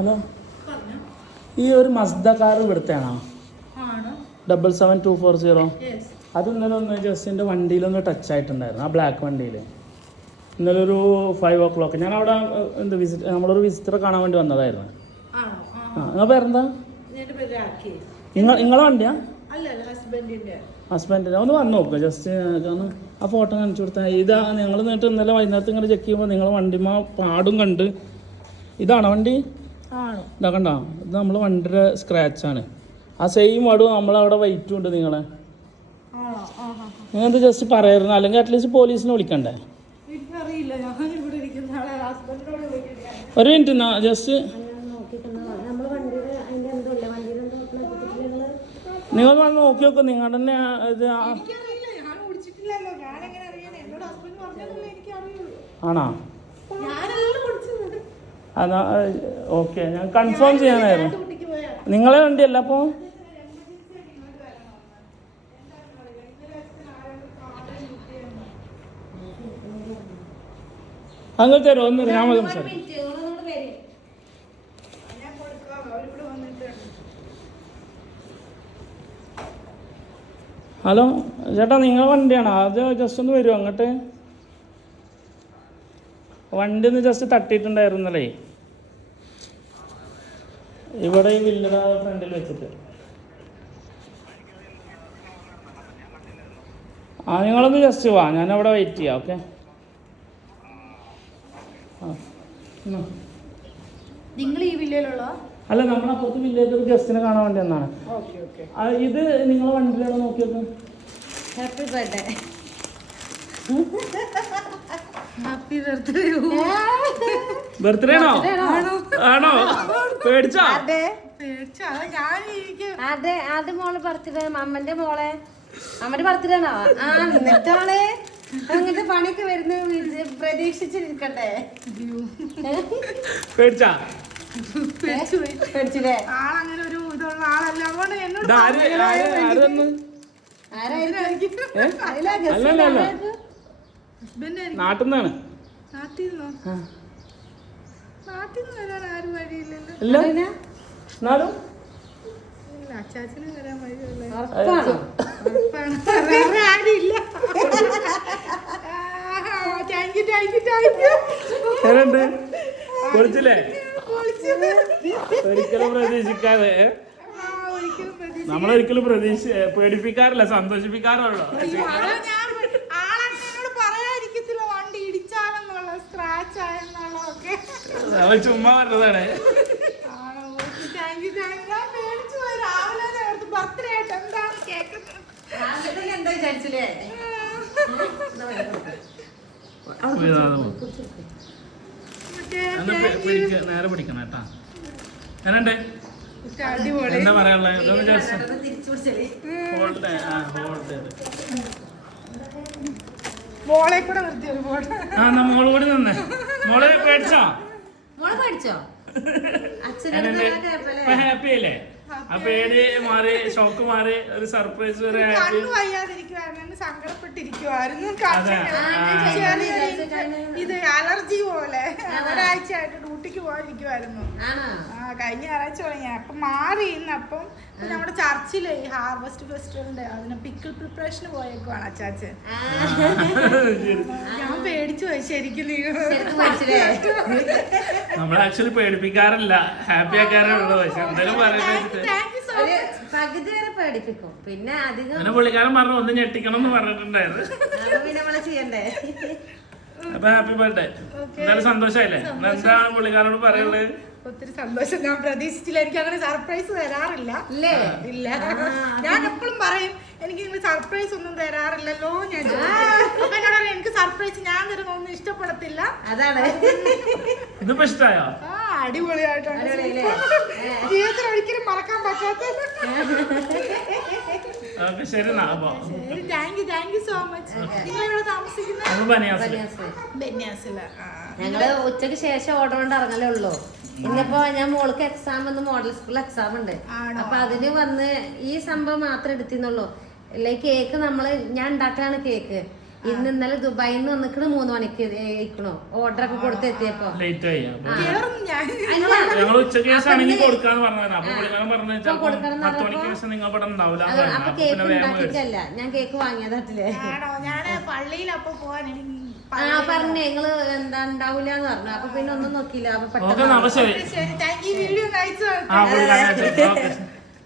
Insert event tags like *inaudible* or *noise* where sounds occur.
Hello. ഈ ഒരു Mazda car ഇവിടുത്തെയാണോ? ആണോ. Double seven two four zero അത് ഇന്നലെ ഒന്ന് ജസ്റ്റിന്റെ വണ്ടിയിലൊന്ന് ടച്ച് ആയിട്ടുണ്ടായിരുന്നു ആ ബ്ലാക്ക് വണ്ടിയിൽ ഇന്നലെ ഒരു ഫൈവ് ഓ ക്ലോക്ക് ഞാൻ അവിടെ എന്ത് വിസിറ്റ് നമ്മളൊരു വിസിറ്ററെ കാണാൻ വേണ്ടി വന്നതായിരുന്നു. ആ നിങ്ങൾ പേരെന്താ? നിങ്ങൾ നിങ്ങളെ വണ്ടിയാ? ഹസ്ബൻഡിന് ഒന്ന് വന്ന് നോക്കുക ജസ്റ്റ് ഒന്ന് ആ ഫോട്ടോ കാണിച്ചു കൊടുത്താൽ ഇതാ ഞങ്ങൾ എന്നിട്ട് ഇന്നലെ വൈകുന്നേരത്ത് ഇങ്ങനെ ചെക്ക് ചെയ്യുമ്പോൾ നിങ്ങളെ വണ്ടിമാ പാടും കണ്ട്. ഇതാണോ വണ്ടി? ആണോ ഇതാ കണ്ടോ? ഇത് നമ്മൾ വണ്ടിയുടെ സ്ക്രാച്ചാണ് ആ സെയിം വടു നമ്മളവിടെ വെയിറ്റും ഉണ്ട് നിങ്ങളെ. ഹാ ജസ്റ്റ് പറയായിരുന്നു അല്ലെങ്കിൽ അറ്റ്ലീസ്റ്റ് പോലീസിനെ വിളിക്കണ്ടേ? എനിക്കറിയില്ല. ഞാൻ ഇവിടെ ഇരിക്കുന്ന ആളെ ഹസ്ബൻഡിനോട് വിളിക്കുന്നത് ഒരു മിനിറ്റ് എന്നാ ജസ്റ്റ് നിങ്ങൾ വന്ന് നോക്കി നോക്കും. നിങ്ങളുടെ തന്നെ ഇത് ആ- എനിക്കറിയില്ല. ഞാൻ കുടിച്ചിട്ടില്ലല്ലോ ഞാൻ എങ്ങനെ അറിയാൻ എന്നോട് ഹസ്ബൻഡ് പറഞ്ഞതല്ലേ എനിക്ക് അറിയുള്ളൂ ആണോ അതാ ഓക്കെ ഞാൻ കൺഫേം ചെയ്യാനായിരുന്നു. നിങ്ങളെ വണ്ടിയല്ല അപ്പോൾ അങ്ങനെ തരുമോ ഒന്ന് ഞാൻ മതി സാറേ ഹലോ ചേട്ടാ നിങ്ങളെ വണ്ടിയാണോ. അത് ജസ്റ്റ് ഒന്ന് വരുമോ അങ്ങോട്ട്. വണ്ടി ഒന്ന് ജസ്റ്റ് തട്ടിയിട്ടുണ്ടായിരുന്നല്ലേ? ഇവിടെ ഈ വില്ലട ഫ്രണ്ടിൽ വെച്ചിട്ട്. ആ നിങ്ങളൊന്ന് ജസ്റ്റ് വാ. ഞാൻ അവിടെ വെയിറ്റ് ചെയ്യാം ഓക്കെ നിങ്ങൾ ഈ വില്ലയിലുള്ള അല്ല നമ്മളപ്പുറത്ത് വില്ലേജ് ഒരു ഗസ്റ്റിനെ കാണാൻ വേണ്ടി എന്നാണ് ഓക്കെ ഓക്കെ ഇത് നിങ്ങൾ വണ്ടിയിലാണ് നോക്കിയത്? Happy birthday happy birthday birthday ആണോ? ആണോ? പേടിച്ചാ? അതെ. അത് മോളെ ബർത്ത്ഡേ അമ്മന്റെ മോളെ. അമ്മന്റെ ബർത്ത്ഡേ ആണോ? ആ എന്നിട്ടാളെ അങ്ങനത്തെ പണിയൊക്കെ വരുന്ന പ്രതീക്ഷിച്ചിരിക്കട്ടെ പേടിച്ചാ? പേടിച്ചില്ലേ? ആളങ്ങനെ ഒരു ഇതുള്ള ആളല്ല. അതുകൊണ്ട് എന്നോട് അല്ലല്ല നാട്ടിൽ നിന്നാണ്. നാട്ടിൽ നിന്നോ? നാട്ടിൽ നിന്ന് വരാൻ ആരും വഴിയില്ലല്ലോ. ഇല്ല. എന്നാലും? ഇല്ല അച്ചാച്ചന് വരാൻ വഴിയല്ലേ ഉറപ്പാണോ? ഉറപ്പാണ്. വേറെ ആരുമില്ല. Thank you thank you thank you എങ്ങനെയുണ്ട്? പൊളിച്ചില്ലേ? ഒരിക്കലും പ്രതീക്ഷിക്കാതെ ഏ? ഒരിക്കലും പ്രതീക്ഷ നമ്മളൊരിക്കലും പ്രതീക്ഷ പേടിപ്പിക്കാറില്ല സന്തോഷിപ്പിക്കാറുള്ളൂ. അയ്യോ, അതാ ഞാൻ ആളങ്ങനെ എന്നോട് പറയാതിരിക്കത്തില്ല വണ്ടി ഇടിച്ചാലെന്നുള്ള സ്ക്രാച്ച് ആയെന്നുള്ളതൊക്കെ അവൻ ചുമ്മാ പറഞ്ഞതാണ് ആണോ താങ്ക് യു താങ്ക് യു ഞാൻ പേടിച്ചു പോയി രാവിലെ നേരത്തെ ബർത്ത്ഡേ ആയിട്ട് എന്താണ് കേൾക്കുന്നത് ആദ്യത്തെ എന്താ വിചാരിച്ചില്ലേ എന്നാ ചുമ്മാ പിടിക്ക നേരെ പിടിക്കണം കേട്ടാ. അടിപൊളി. എന്താ പറയാനുള്ളത് മോളെ കൂടെ നിർത്തി മോളെ ഫോട്ടോ ആ എന്നാ മോൾ കൂടി നിന്ന്. മോൾ പേടിച്ചോ? മോളെ പഠിച്ചോ? ഹാപ്പി അല്ലേ? ആ പേടി മാറി ഷോക്ക് മാറി ഒരു സർപ്രൈസ് വരെ ഇത് അലർജി പോലെ. ഒരാഴ്ചയായിട്ട് ഡ്യൂട്ടിക്ക് പോയിരിക്കുവായിരുന്നു ആണോ? ആ കഴിഞ്ഞ ഞായറാഴ്ച തുടങ്ങി. അപ്പൊ മാറി ഇന്നപ്പം നമ്മുടെ ചർച്ചിലെ ഈ ഹാർവസ്റ്റ് ഫെസ്റ്റിവലിന്റെ അതിന് പിക്കിൾ പ്രിപ്പറേഷന് പോയേക്കുവാണ് അച്ചാച്ച ഞാൻ പേടിച്ചു പോയി. ശരിക്കും *laughs* *laughs* നമ്മൾ ആക്ച്വലി പേടിപ്പിക്കാറില്ല. ഹാപ്പി ആക്കാറേ ഉള്ളൂ. പക്ഷെ എന്തായാലും പകുതി വരെ പേടിപ്പിക്കും. പിന്നെ അധികം പുള്ളിക്കാരൻ പറഞ്ഞു ഒന്ന് ഞെട്ടിക്കണം എന്ന് പറഞ്ഞിട്ടുണ്ടായിരുന്നു. ചെയ്യണ്ടേ? അപ്പൊ ഹാപ്പി ബർത്ത്ഡേ എന്തായാലും സന്തോഷമായില്ലേ എന്താണ് പുള്ളിക്കാരനോട് പറയുള്ളത് ഒത്തിരി സന്തോഷം. ഞാൻ പ്രതീക്ഷിച്ചില്ല. എനിക്ക് അങ്ങനെ സർപ്രൈസ് തരാറില്ല അല്ലേ ഇല്ല. ഞാൻ എപ്പോഴും പറയും എനിക്ക് നിങ്ങൾ സർപ്രൈസ് ഒന്നും തരാറില്ലല്ലോ ഞാൻ എനിക്ക് സർപ്രൈസ് ഞാൻ തരുന്ന ഒന്നും ഇഷ്ടപ്പെടത്തില്ല. അതാണ്. ഇതിപ്പോ ഇഷ്ടായോ? ആ അടിപൊളിയായിട്ടാണ്? *laughs* ജീവിതത്തിൽ ഒരിക്കലും മറക്കാൻ പറ്റാത്ത. ശരി thank you thank you so much നിങ്ങൾ ഇവിടെ താമസിക്കുന്ന? നമ്മൾ ബനിയാസിൽ ബനിയാസ്. ബന്യാസില. ഞങ്ങൾ ഉച്ചയ്ക്ക് ശേഷം ഓർഡർ കൊണ്ട് ഇറങ്ങലേ ഉള്ളൂ. ഇന്നിപ്പോ ഞാൻ മോൾക്ക് എക്സാം വന്ന് മോഡൽ സ്കൂളിൽ എക്സാം ഉണ്ട്? അപ്പൊ അതിന് വന്ന് ഈ സംഭവം മാത്രം എടുത്തിന്നുള്ളൂ. അല്ലെ കേക്ക് നമ്മൾ ഞാൻ ഉണ്ടാക്കലാണ് കേക്ക് ഇന്ന് ഇന്നലെ ദുബായിൽ നിന്ന് വന്നിക്കണ് മൂന്ന് മണിക്ക് ഇരിക്കണോ. ഓർഡർ ഒക്കെ കൊടുത്ത് എത്തിയപ്പോ. ആയി. അപ്പൊ കേക്ക് പിന്നെ വേഗം ഞാൻ കേക്ക് വാങ്ങിയതാട്ടില്ലേ ആ പറഞ്ഞേ നിങ്ങൾ എന്താ ഉണ്ടാവൂലെന്ന് പറഞ്ഞു. അപ്പൊ പിന്നെ ഒന്നും നോക്കിയില്ല. അപ്പൊ പെട്ടെന്ന്